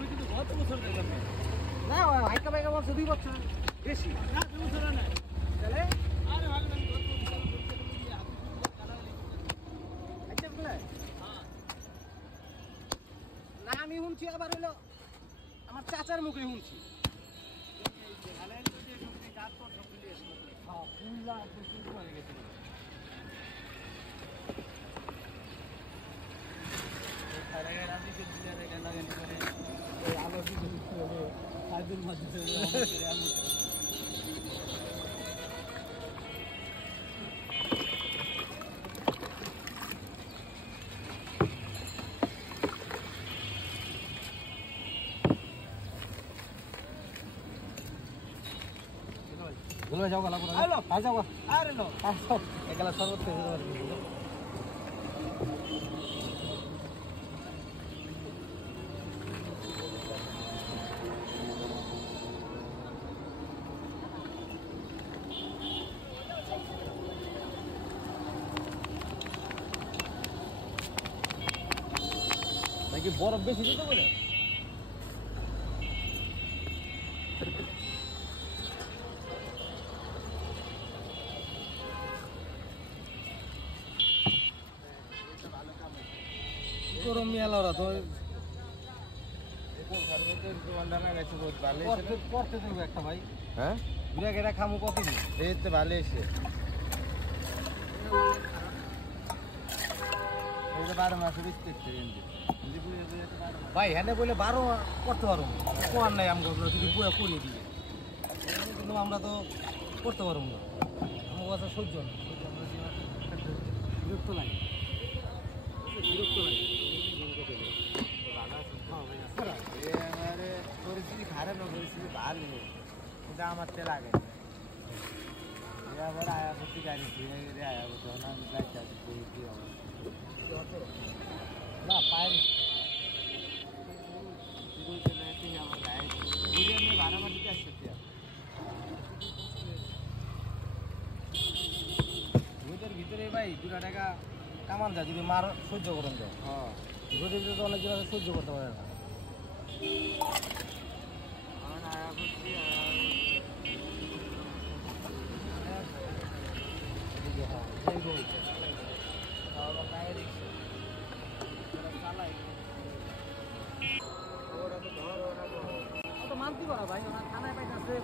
আমি কিন্তু গত বছর দেখলাম না হাইকা বাইকা বলছে 2 বছর বেশি না 2 বছর না তাহলে আরে ভালো আমি গত বছর আচ্ছা বলে না আমি শুনছি আবার হলো আমার চাচার মুখে শুনছি বলবে যাও গলা করে আলো আই যাও আরে লো আসো একলা শরবত খেতে পারবি নাকি বরফ বেশি দিতে বলে গরম মেলারা তো করতে দেবো একটা ভাই হ্যাঁ বিরাট এটা খামু কতদিন এই তো ভালো এসে 12 মাসে বিস্তারিত ভাই হ্যাঁ বলে 12 করতে পারবো কোয়ার নাই আমগো যদি বইয়া করিয়ে দিবে কিন্তু আমরা তো করতে পারবো না আমার কাছে সহ্য না বিরক্ত লাগে বিরক্ত লাগে পরিস্থিতি খারাপ না পরিস্থিতি ভালো কিন্তু আমার তো লাগে আবার আয়া করতে গাড়ি ধুয়ে গেলে আয়া করতে আমি যাইতে আছি কি হবে না পায়ের ভিতরে ভাই 2 টাকা কামান যায় যদি মার সহ্য করেন যায় হ্যাঁ গরিব তো অনেক জন সহ্য করতে পারে না মানতে পারা ভাই ওরা থানায় পাইতেছে